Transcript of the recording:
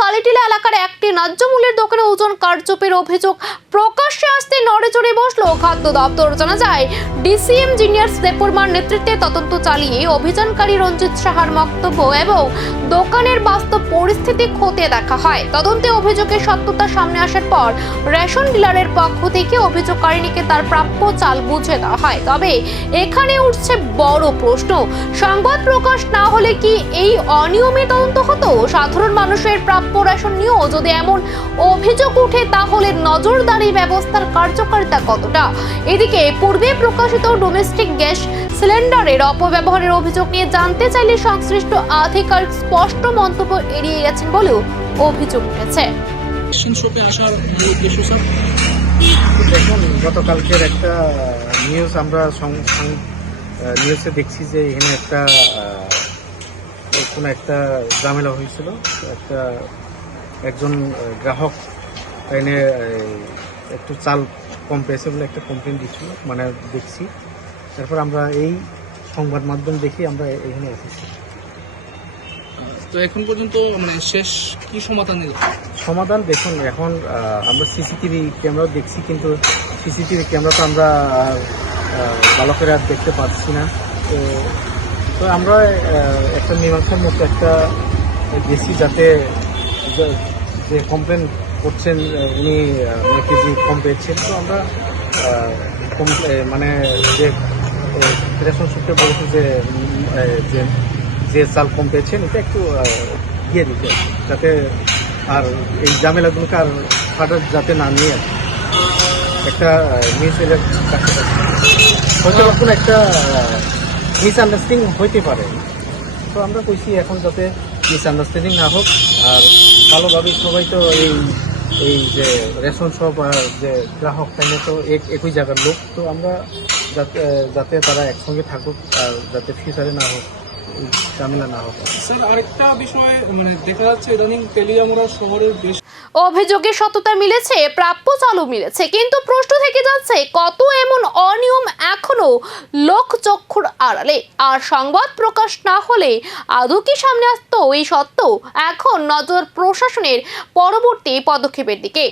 কালীটিলা এলাকার একটি ন্যায্য মূল্যের দোকানে ওজন কারচুপির অভিযোগ প্রকাশ্যে আসতে নড়েচড়ে বসলো খাদ্য দপ্তর। জানা যায়, ডিসিএম জিনিয়ার্স দেববর্মার নেতৃত্বে তদন্ত চালিয়ে অভিযানকারী রঞ্জিত সাহার বক্তব্য এবং দোকানের বাস্তব পরিস্থিতি খতিয়ে দেখা হয়। তদন্তে অভিযোগের সত্যতা সামনে আসার পর রেশন ডিলারের পক্ষ থেকে অভিযোগকারিণীকে তার প্রাপ্য চাল বুঝিয়ে দেওয়া হয়। তবে এখানে উঠছে বড় প্রশ্ন, সংবাদ প্রকাশ না হলে কি এই অনিয়মে তদন্ত হতো? সাধারণ মানুষের প্রাপ্য রেশন নিয়েও যদি এমন অভিযোগ উঠে তাহলে নজরদারি ব্যবস্থার কার্যকারিতা কতটা? এদিকে পূর্বে প্রকাশিত ডোমেস্টিক গ্যাস সিলিন্ডারের অপব্যবহারের অভিযোগ নিয়ে জানতে চাইলে সংশ্লিষ্ট আধিকারিক স্পষ্ট মন্তব্য এড়িয়ে গেছেন বলেও অভিযোগ উঠেছে। দেখুন, গতকালকের একটা নিউজ আমরা নিউজে দেখছি যে এখানে কোনো একটা ঝামেলা হয়েছিল। একজন গ্রাহক এনে একটু চাল কম পেয়েছে বলে একটা কমপ্লেন দিচ্ছিল, মানে দেখছি। তারপর আমরা এই সংবাদ মাধ্যম দেখি আমরা এখানে এসেছি। তো এখন পর্যন্ত মানে শেষ কি সমাধান দেখুন, এখন আমরা সিসিটিভি ক্যামেরা দেখছি, কিন্তু সিসিটিভি ক্যামেরা তো আমরা ভালো করে আর দেখতে পাচ্ছি না। তো আমরা একটা মীমাংসার মতো একটা গেছি, যাতে যে কমপ্লেন করছেন উনি কেজি কম পেয়েছেন। তো আমরা মানে যে রেশন সূত্রে বলছি যে চাল কম পেয়েছেন এটা একটু দিয়ে দিতে, যাতে আর এই ঝামেলাগুলোকে আর ফাটার যাতে না নিয়ে একটা মিউচুয়ালের কাছে হয়তো কোনো একটা মিসআন্ডারস্ট্যান্ডিং হইতে পারে। তো আমরা কইছি এখন যাতে মিসআন্ডারস্ট্যান্ডিং না হোক, আর ভালোভাবে সবাই তো এই যে রেশন শপ আর যে গ্রাহক তাইলে তো একই জায়গার লোক। তো আমরা যাতে তারা একসঙ্গে থাকুক, আর যাতে ফিউচারে না হোক, ঝামেলা না হোক। স্যার, আরেকটা বিষয় মানে দেখা যাচ্ছে ইদানিং তেলিয়ামুড়া শহরের বেশ অভিযোগের সত্যতা মিলেছে, প্রাপ্য চালও মিলেছে, কিন্তু প্রশ্ন থেকে যাচ্ছে কত এমন অনিয়ম এখনো লোকচক্ষুর আড়ালে। আর সংবাদ প্রকাশ না হলে আদৌ কি সামনে আসতো এই সত্য? এখন নজর প্রশাসনের পরবর্তী পদক্ষেপের দিকে।